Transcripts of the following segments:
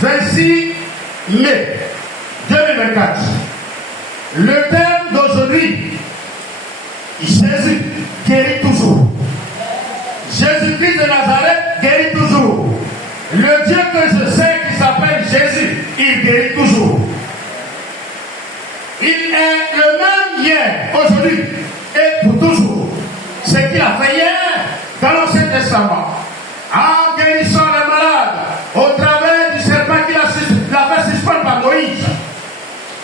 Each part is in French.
26 mai 2024. Le thème d'aujourd'hui, Jésus guérit toujours. Jésus-Christ de Nazareth guérit toujours. Le Dieu que je sais qui s'appelle Jésus, il guérit toujours. Il est le même hier, aujourd'hui et pour toujours. Ce qu'il a fait hier dans l'Ancien Testament, en guérissant les malades, au travers du serpent qu'il a fait suspendre par Moïse,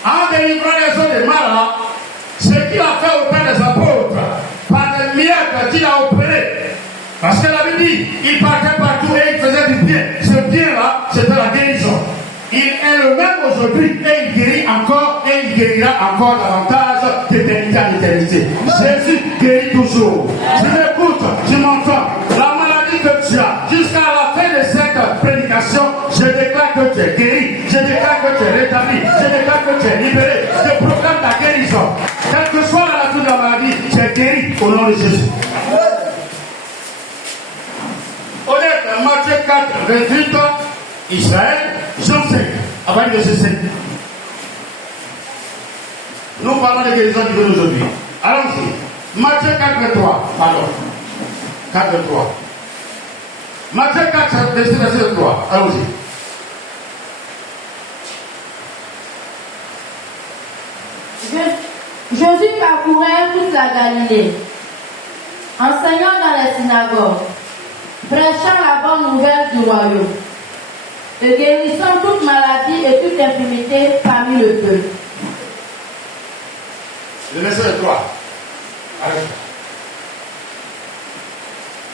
en délivrant les hommes des malades, ce qu'il a fait auprès des apôtres, par des miracles qu'il a opérés. Parce que la Bible dit, il partait partout et il faisait du bien. Ce bien-là, c'était la guérison. Il est le même aujourd'hui et il guérit encore et il guérira encore davantage d'éternité en éternité. Jésus guérit toujours. Tu m'écoutes, tu m'entends. La maladie que tu as, jusqu'à la fin de cette prédication, je déclare que tu es guéri. Je déclare que tu es rétabli. Je déclare que tu es libéré. Je proclame ta guérison. Quelle que soit la nature de la maladie, tu es guéri au nom de Jésus. Honnête, Matthieu 4, 28, Israël, Jean 5, avant de verset 5. Nous parlons de guérison divine aujourd'hui. Allons-y. Matthieu 4, 23, pardon. 4, 23. Matthieu 4, verset 3. Allons-y. Jésus parcourait toute la Galilée, enseignant dans les synagogues, prêchant la bonne nouvelle du royaume, et guérissant toute maladie et toute infirmité parmi le peuple. Le verset 3.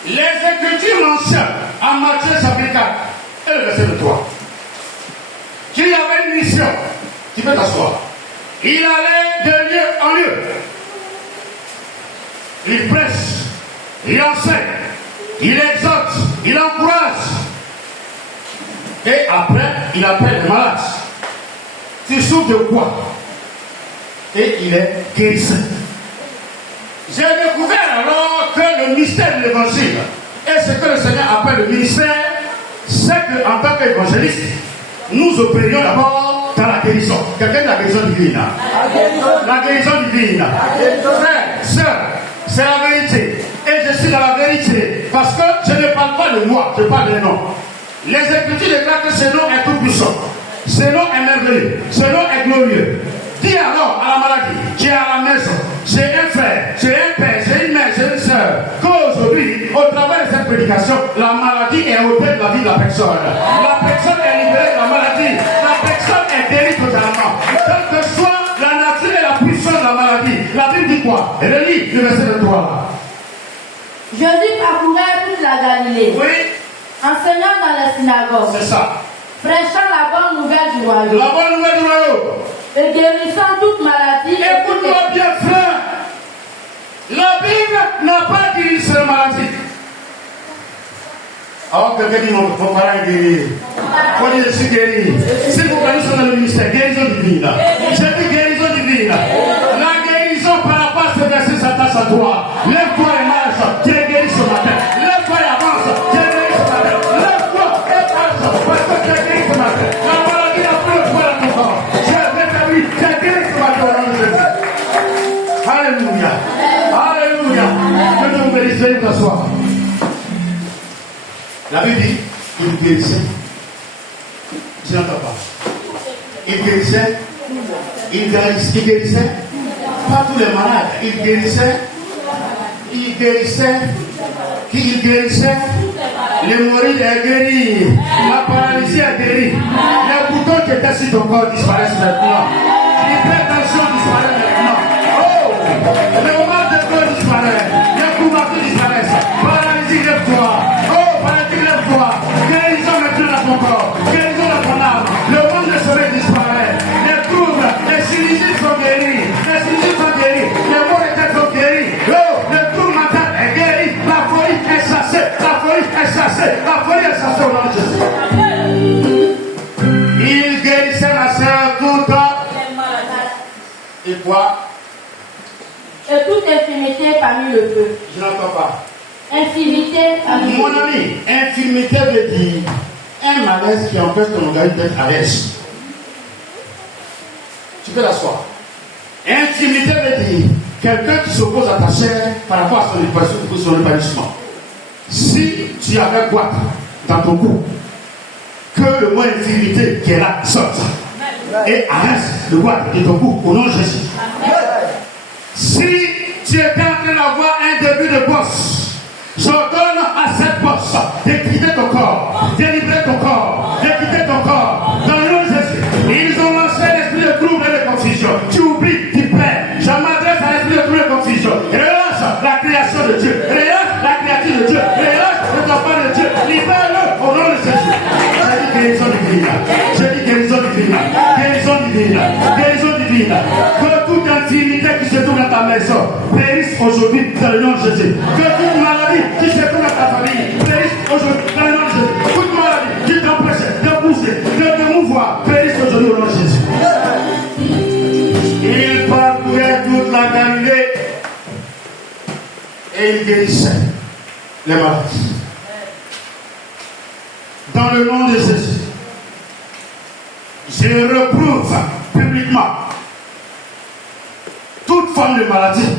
Les Écritures mentionnent en Matthieu chapitre 4 et le verset 3 qu'il avait une mission. Tu peux t'asseoir. Il allait de lieu en lieu. Il prêche, il enseigne, il exhorte, il encourage. Et après, il appelle les malades. Tu souffres de quoi? Et il est guérisseur. J'ai découvert alors que le mystère de l'évangile et ce que le Seigneur appelle le ministère, c'est qu'en tant qu'évangéliste, nous opérions d'abord dans la guérison. Quelqu'un de la guérison divine. La guérison divine. Frère, sœur, c'est la vérité. Et je suis dans la vérité. Parce que je ne parle pas de moi, je parle des noms. Les Écritures déclarent que ce nom est tout puissant. Ce nom est merveilleux. Ce nom est glorieux. Dis alors à la maladie qui est à la maison, j'ai un frère, j'ai un père, j'ai une mère, j'ai une soeur, qu'aujourd'hui, au travers de cette prédication, la maladie est ôtée de la vie de la personne. La personne est libérée de la maladie. La personne est guérie totalement. Quelle que soit la nature et la puissance de la maladie, la Bible dit quoi? Elle lit le verset de 3. Jésus parcourait toute la Galilée, Oui, enseignant dans les synagogues, c'est ça. prêchant la bonne nouvelle du royaume, La bonne nouvelle du royaume. et guérissant toute maladie. Écoute-moi bien, frère. La Bible n'a pas dit une seule maladie. Alors, quelqu'un dit, mon parent est guéri. Moi, je suis guéri. Si vous connaissez dans le ministère, guérison divine. J'ai dit guérison divine. La guérison par rapport à ce verset s'attache à toi. Lève-toi et marche. Tu es guéri ce matin. Lève-toi et avance. Tu es guéri ce matin. Lève-toi et marche. Parce que tu es guéri ce matin. La maladie n'a plus le poids dans ton corps. Tu es rétabli. Tu es guéri ce matin au nom de Jésus. Alléluia. Alléluia. Que Dieu vous bénisse. Veuillez vous asseoir. La Bible dit, il guérissait. Je n'entends pas. Il guérissait. Il guérissait. Pas tous les malades. Il guérissait. Il guérissait. Il guérissait. L'hémorroïde est guéri. La paralysie est guérie. Les boutons qui étaient sur ton corps disparaissent maintenant. L'hypertension disparaît maintenant. Oh! Le mal de corps disparaît. Les couvertures disparaissent. Paralysie, lève-toi. Oh! Paralysie, lève-toi. Guérison maintenant dans ton corps. Guérison dans ton âme. Le monde de sommeil disparaît. Les troubles, les sinusites sont guéris. Les sinusites sont guéris. Les maux de tête sont guéris. Oh! Le trouble mental est guéri. La folie est chassée. La folie est chassée. La folie est chassée au nom de Jésus. Il guérissait ma soeur tout le temps. Et quoi? Et toute infirmité parmi le peuple. Je n'entends pas. Infirmité parmi le Mon peuple. ami, infirmité veut dire un malaise qui empêche ton organisme d'être à l'aise. Tu peux l'asseoir. Intimité veut dire quelqu'un qui s'oppose à ta chair par rapport à son épanouissement. Si tu avais boîte dans ton cou, que le mot intimité qui est là sorte et arrête le boîte de ton cou au nom de Jésus. Si tu étais en train d'avoir un début de bosse, j'ordonne à cette bosse de quitter ton corps, de libérer ton corps, de quitter ton corps dans le nom de Jésus. Ils ont lancé l'esprit de trouble et de confusion. Tu oublies, tu perds. Je m'adresse à l'esprit de trouble et de confusion. Relâche la création de Dieu. Relâche la créature de Dieu. Relâche le enfant de Dieu. Libère-le au nom de Jésus. J'ai dit guérison divine. J'ai dit guérison divine. Guérison divine. Guérison divine. Que toute intimité qui se trouve dans ta maison périsse aujourd'hui dans le nom de Jésus. Que toute maladie qui se trouve dans ta famille périsse aujourd'hui dans le nom de Jésus. Toute maladie qui t'empêche de pousser, de te mouvoir, périsse aujourd'hui au nom de Jésus. Il parcourait toute la Galilée et il guérissait les malades. Dans le nom de Jésus, je reprouve publiquement toute forme de maladie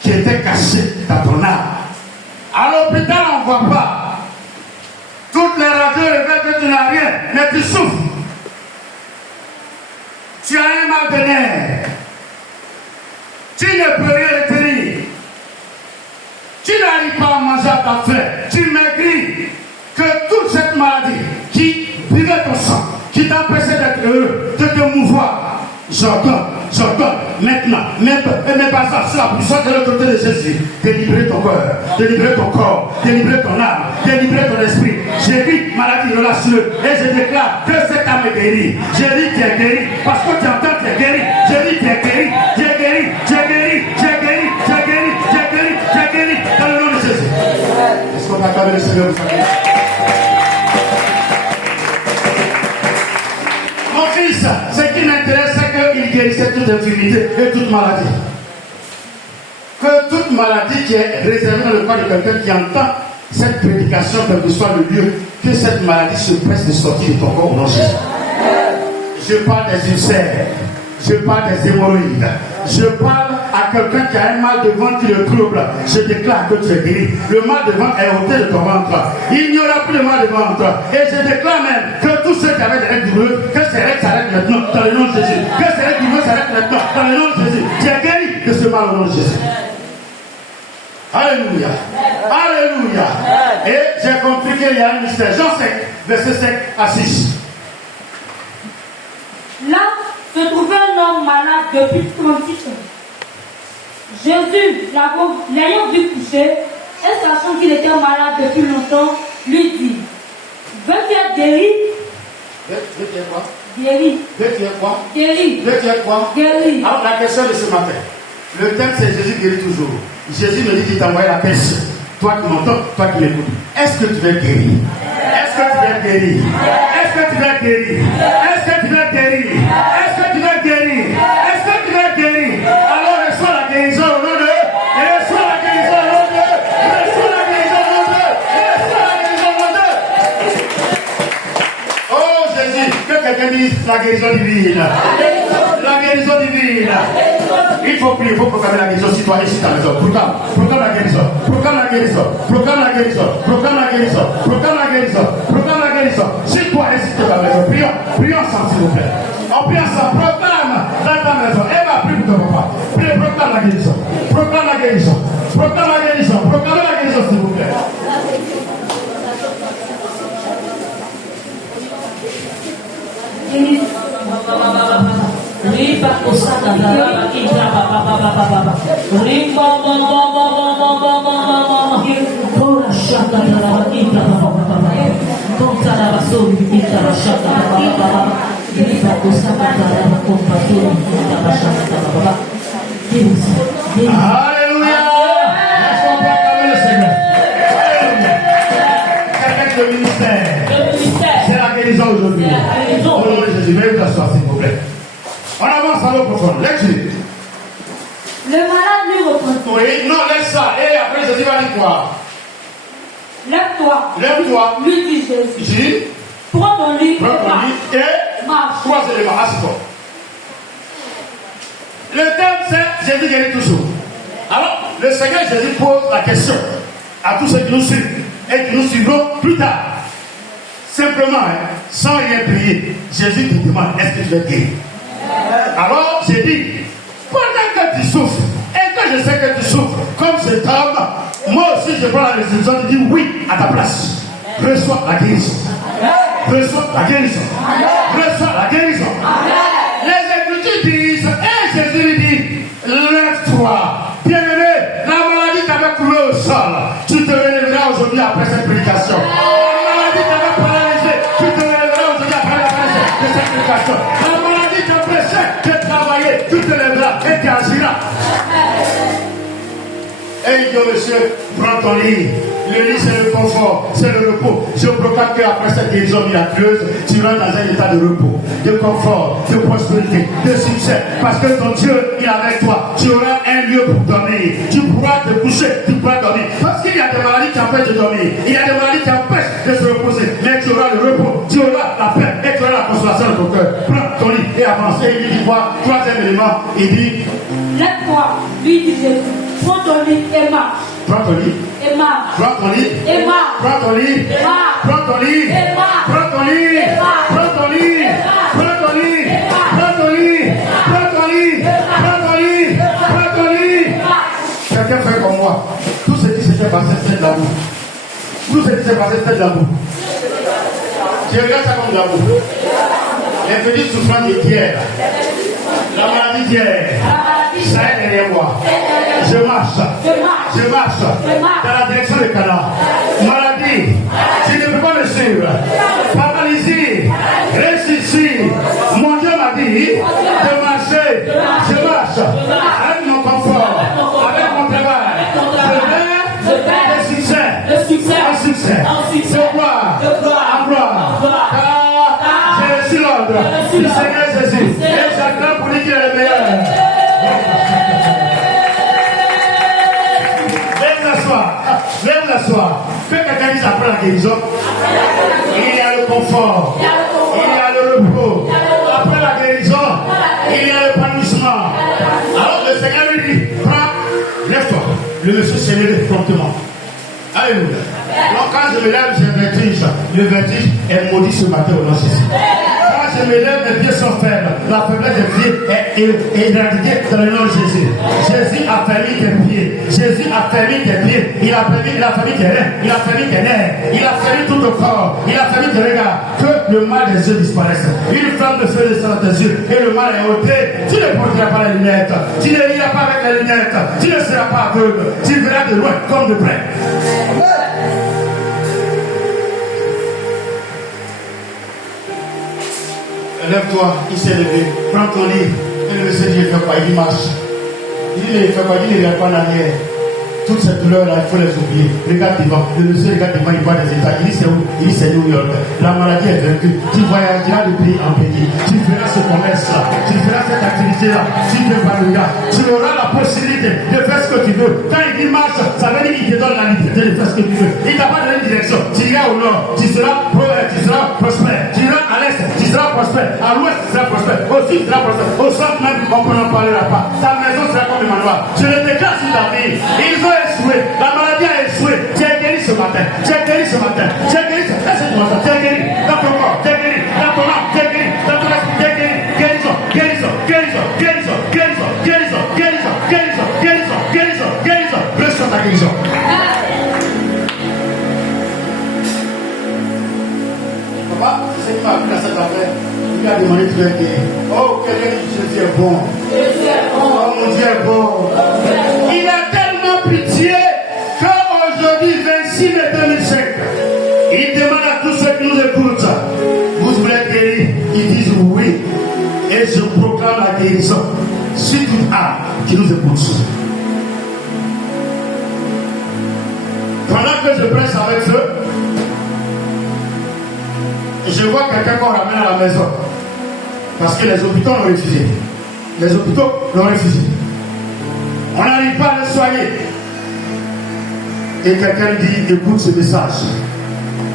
qui était cachée dans ton âme. À l'hôpital, on ne voit pas. Toutes les radios révèlent que tu n'as rien, mais tu souffres. Tu as un mal de nerfs. Tu ne peux rien retenir. Tu n'arrives pas à manger à ta faim. Tu maigris. Que toute cette maladie qui buvait ton sang, qui t'empêchait d'être heureux, de te mouvoir, j'ordonne maintenant, mais pas ça, c'est la puissance de l'autorité de Jésus, délivrer ton cœur, délivrer ton corps, délivrer ton âme, délivrer ton esprit. J'ai dit maladie, relâche-le, et je déclare que cette âme est guérie. J'ai dit tu es guéri, parce que tu entends tu es guéri. J'ai dit tu es guéri, tu es guéri, tu es guéri, tu es guéri, tu es guéri, tu es guéri, tu es guéri, dans le nom de Jésus. Est-ce qu'on a acclamé le Seigneur, vous savez? Mon fils, ce qui m'intéresse, c'est qu'il guérissait toute infirmité et toute maladie. Que toute maladie qui est réservée dans le corps de quelqu'un qui entend cette prédication, quel que soit le lieu, que cette maladie se presse de sortir de ton corps au nom de Jésus. Je parle des ulcères, je parle des hémorroïdes, je parle à quelqu'un qui a un mal de ventre qui le trouble. Je déclare que tu es guéri. Le mal de ventre est ôté de ton ventre. Il n'y aura plus de mal de ventre. Et je déclare même que tous ceux qui avaient des règles douloureuses, que ces règles s'arrêtent maintenant dans le nom de Jésus. Que ces règles douloureuses s'arrêtent maintenant dans le nom de Jésus. Tu es guéri de ce mal au nom de Jésus. Alléluia. Alléluia. Et j'ai compris qu'il y a un mystère. Jean 5, verset 5 à 6. Là se trouvait un homme malade depuis 38 ans. Jésus, l'ayant vu coucher, et sachant qu'il était malade depuis longtemps, lui dit: veux-tu être guéri? Veux-tu être quoi? Guéri. Veux-tu être quoi? Guéri. Veux-tu être quoi? Guéri. Alors la question de ce matin, le thème c'est Jésus guérit toujours. Jésus me dit qu'il t'a envoyé la question. Toi qui m'entends, toi qui m'écoutes. Est-ce que tu veux être guéri? Est-ce que tu veux être guéri? Est-ce que tu veux être guéri? Est-ce que tu veux être guéri? Est-ce que tu veux être guéri? Est-ce que tu veux être guéri? Alors reçois la guérison au nom de Dieu. Reçois la guérison au nom de Dieu. Reçois la guérison au nom de Dieu. Reçois la guérison au nom de Dieu. Oh Jésus, que quelqu'un dise la guérison divine. La guérison divine. Il faut prier, il faut proclamer la guérison si toi et si ta maison. Proclame la guérison. Proclame la guérison. Proclame la guérison. Proclame la guérison. Proclame la guérison. Proclame la guérison. Si toi et si ta maison. Prions ensemble s'il vous plaît. On prie ensemble. Proclame dans ta maison. Eva, prie pour ton papa. Prie, proclame la guérison. Proclame la guérison. Proclame la guérison. Proclame la guérison s'il vous plaît. Riba kosaka daraba kita baba baba baba. Riba baba baba baba baba. Kora shaka daraba kita baba baba. Kora daraba sori kita shaka baba baba. Riba kosaka daraba kompaturi kita shaka baba baba. Alléluia. Laisse-moi proclamer le Seigneur. Alléluia. Quelqu'un de ministère. C'est la guérison aujourd'hui. Au nom de Jésus, veuillez vous asseoir s'il vous plaît. On avance à l'eau profonde. Lecture. Le malade lui répondit: Oui, non, laisse ça. Et après, Jésus va dire quoi? Lève-toi. Lève-toi. Lui dit Jésus. Dit. Prends ton lit Prends ton lit et marche. 3 éléments. Assis-toi. Le thème c'est Jésus guérit toujours. Alors, le Seigneur Jésus pose la question à tous ceux qui nous suivent et qui nous suivront plus tard. Simplement, sans rien prier, Jésus te demande, est-ce que tu veux guérir? Alors, j'ai dit, pendant que tu souffres, et que je sais que tu souffres, comme cet homme, moi aussi je prends la résolution de dire oui à ta place. Reçois la guérison. Reçois la guérison. Reçois la guérison. Les Écritures disent, et Jésus lui dit, lève-toi. Bien-aimé, la maladie t'avait coulé au sol. Tu te relèveras aujourd'hui après cette prédication. La maladie t'avait paralysé. Tu te relèveras aujourd'hui après cette prédication. La maladie t'empêchait de travailler. Tu te lèveras et tu agiras. Et il dit au monsieur, prends ton lit. Le lit, c'est le confort, c'est le repos. Je proclame qu'après cette guérison miraculeuse, tu rentres dans un état de repos, de confort, de prospérité, de succès. Parce que ton Dieu, il est avec toi. Tu auras un lieu pour dormir. Tu pourras te coucher, tu pourras dormir. Parce qu'il y a des maladies qui empêchent de dormir. Il y a des maladies qui empêchent de se reposer. Mais tu auras le repos, tu auras la paix et tu auras la consolation de ton cœur. Prends ton lit et avance. Et il dit quoi? Troisième élément, il dit, lève-toi, lui dit Jésus. Prends ton lit et marche. prends ton lit. Et marche. Prends ton lit. Et marche. Prends ton lit. Et marche. Prends ton lit. Et marche. Prends ton lit. Et marche. Prends ton lit. Et marche. Prends ton lit. Et marche. Prends ton lit. Prends ton lit. Prends ton lit. Prends ton lit. Quelqu'un fait comme moi. Tout ce qui s'est passé, c'est de l'amour. Tout ce qui s'est passé, c'est de l'amour. Tu regardes ça comme de l'amour. Les petites souffrances de Pierre. La maladie d'hier. Ça est derrière moi. Je marche. Je marche dans la direction de Canaan. Maladie, tu ne peux pas me suivre. Paralysie, récit. Mon Dieu m'a dit de marcher. Je marche avec mon confort, avec mon travail. Je vais de succès en succès. De gloire en gloire. Car j'ai reçu l'ordre du Seigneur Jésus. Et j'acclame pour lui qu'il est le meilleur. Lève la soie. Que quelqu'un dise après la guérison. Il y a le confort. Il y a le repos. Après la guérison, il y a l'épanouissement. Alors le Seigneur lui dit, prends, lève-toi. Le monsieur s'est levé promptement. Alléluia. Donc quand je me lève, j'ai un vertige. Le vertige est maudit ce matin au nom de Jésus. Je me lève, mes pieds sont faibles. La faiblesse des pieds est éradiquée dans le nom de Jésus. Jésus a fermé tes pieds. Jésus a fermé tes pieds. Il a fermé tes reins. Il a fermé tes nerfs. Il a fermé tout ton corps. Il a fermé tes regards. Que le mal des yeux disparaisse. Une flamme de feu descend dans tes yeux. Et le mal est ôté. Tu ne porteras pas les lunettes. Tu ne liras pas avec les lunettes. Tu ne seras pas aveugle. Tu verras de loin comme de près. Lève-toi, il s'est levé, prends ton lit. Et le monsieur dit, il fait quoi? Il marche. Il dit, il fait quoi? Il dit, il regarde pas en arrière. Toutes ces douleurs-là, il faut les oublier. Regarde devant. Le monsieur regarde devant, il voit des états. Il dit, c'est où? Il dit, c'est New York. La maladie est vaincue. Tu voyageras de pays en pays. Tu feras ce commerce-là. Tu feras cette activité-là. Tu t'épanouiras. Tu auras la possibilité de faire ce que tu veux. Quand il dit marche, ça veut dire qu'il te donne la liberté de faire ce que tu veux. Il t'a pas donné une direction. Tu iras au nord, tu seras prospère. Tu iras à l'est, tu seras prospère. À l'ouest, tu seras prospère. Au sud, tu seras prospère. Au centre même, on n'en parlera pas. Ta maison sera comme le manoir. Je le déclare sur ta vie. Ils ont échoué. La maladie a échoué. Tu es guéri ce matin. Tu es guéri ce matin. Tu es guéri ce matin. Tu es guéri dans ton corps. Tu es guéri dans ton âme. Tu es guéri dans ton esprit. Tu es guéri. Guérison. Reçois ta guérison. Papa, c'est ce qui m'a appris dans cette affaire. Il a demandé de être guéri. Oh, quelqu'un dit Jésus est bon. Oh, mon Dieu est bon. Il a tellement pitié qu'aujourd'hui, 26 mai 2005, il demande à tous ceux qui nous écoutent, vous voulez être guéris? Ils disent oui. Et je proclame la guérison sur toute âme qui nous écoute. Pendant que je prêche avec eux, je vois quelqu'un qu'on ramène à la maison. Parce que les hôpitaux l'ont refusé. Les hôpitaux l'ont refusé. On n'arrive pas à le soigner. Et quelqu'un dit, écoute ce message.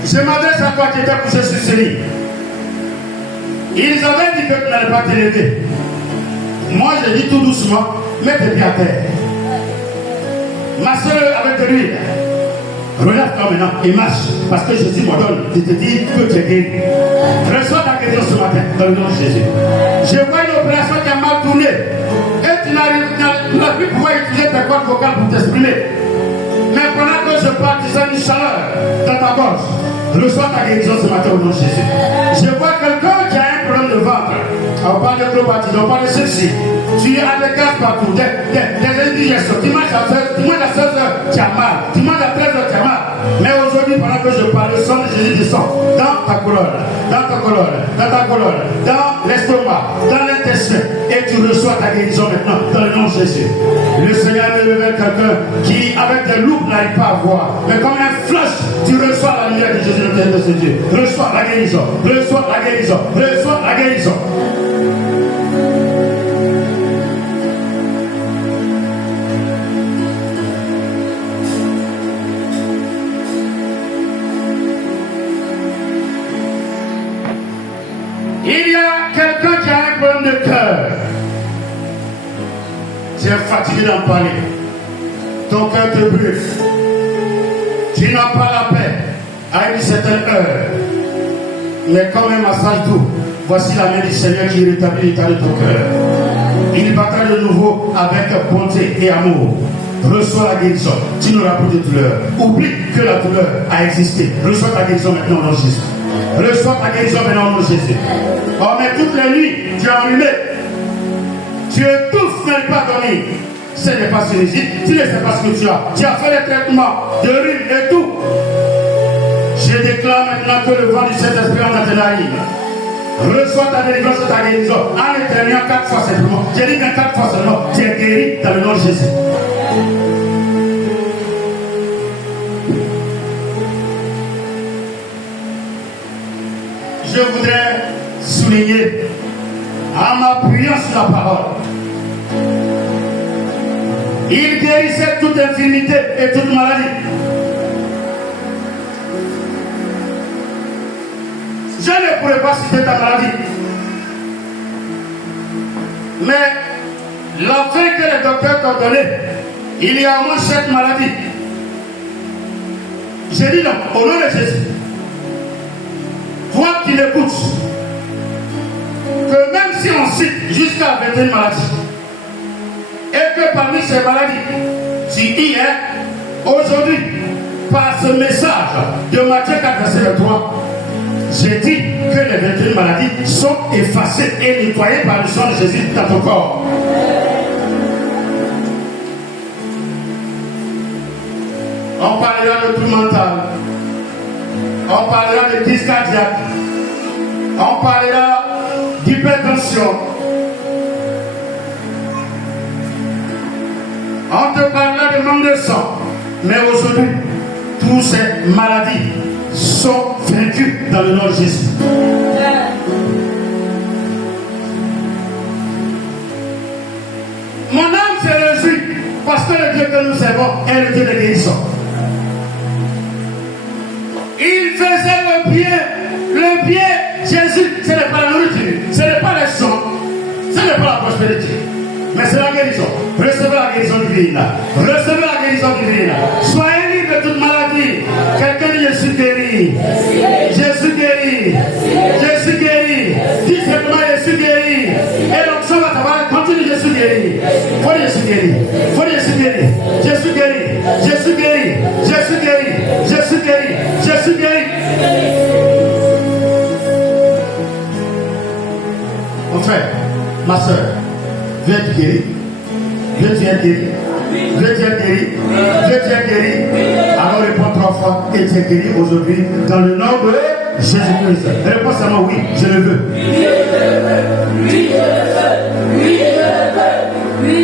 Je m'adresse à toi qui étais couché sur ce lit. Ils avaient dit que tu n'allais pas te lever. Moi, je dis tout doucement, mets tes pieds à terre. Ma soeur avec de l'huile. Relève-toi maintenant et marche. Parce que Jésus m'ordonne de te dire que tu es guéri. Reçois ta guérison ce matin dans le nom de Jésus. Je vois une opération qui a mal tourné. Et tu n'as plus pouvoir utiliser tes cordes vocales pour t'exprimer. Mais pendant que je parle, tu sens une chaleur dans ta gorge. Reçois ta guérison ce matin au nom de Jésus. Je vois quelqu'un qui a un problème de ventre. On parle de globatie, on parle de ceci. Tu as des gaz partout, des indigestions. Tu manges à 16 heures, tu as mal. Tu manges à 13 heures, tu as mal. Mais aujourd'hui, pendant que je parle, le sang de Jésus descend dans ta colonne, dans ta colonne, dans l'estomac, dans l'intestin. Et tu reçois ta guérison maintenant dans le nom de Jésus. Le Seigneur me révèle quelqu'un qui, avec des loupes, n'arrive pas à voir. Mais comme un flash, tu reçois la lumière de Jésus de ce Dieu. Reçois la guérison, reçois la guérison, reçois la guérison. Il y a quelqu'un qui a un problème de cœur. Tu es fatigué d'en parler. Ton cœur te brûle. Tu n'as pas la paix à une certaine heure. Mais comme un massage doux, voici la main du Seigneur qui rétablit l'état de ton cœur. Il battra de nouveau avec bonté et amour. Reçois la guérison. Tu n'auras plus de douleur. Oublie que la douleur a existé. Reçois ta guérison maintenant au nom de Jésus. Reçois ta guérison maintenant au nom de Jésus. Oh, mais toutes les nuits, tu es enrhumé. Tu étouffes, tu n'arrives pas à dormir. Ce n'est pas sinusite. Tu ne sais pas ce que tu as. Tu as fait les traitements de rhume et tout. Je déclare maintenant que le vent du Saint-Esprit en tes narines. Reçois ta délivrance et ta guérison en éternuant 4 fois seulement. J'ai dit bien 4 fois seulement. Tu es guéri dans le nom de Jésus. Je voudrais souligner en m'appuyant sur la parole. Il guérissait toute infirmité et toute maladie. Je ne pourrais pas citer ta maladie. Mais la fin que les docteurs t'ont donnée, il y a au moins 7 maladies. J'ai dit non, au nom de Jésus. Toi qui l'écoutes, que même si on cite jusqu'à 21 maladies, et que parmi ces maladies, tu y es aujourd'hui, par ce message de Matthieu 4, verset 23, j'ai dit que les 21 maladies sont effacées et nettoyées par le sang de Jésus dans ton corps. On parlera de tout mental. On parlera de crise cardiaque. On parlera d'hypertension. On te parlera de manque de sang. Mais aujourd'hui, toutes ces maladies sont vaincues dans le nom de Jésus. Mon âme se réjouit parce que le Dieu que nous servons est le Dieu de guérison. Il faisait le bien, Jésus, ce n'est pas la nourriture, ce n'est pas les sons, ce n'est pas la prospérité, mais c'est la guérison. Recevez la guérison divine, recevez la guérison divine. Soyez libres de toute maladie. Quelqu'un dit je suis guéri, je suis guéri, je suis guéri. Dis simplement je suis guéri. Et donc ça va t'avoir, continue je suis guéri. Faut dire je suis guéri, faut dire je suis guéri, je suis guéri, je suis guéri, je suis guéri, je suis guéri, je suis guéri. Mon frère, ma soeur, tu es guéri. Dieu tu es guéri. Dieu tu es guéri. Dieu tu es guéri. Alors réponds 3 fois et tu es guéri aujourd'hui dans le nom de Jésus-Christ. Réponds seulement oui, je le veux. Oui, je le veux. Oui, je le veux. Oui.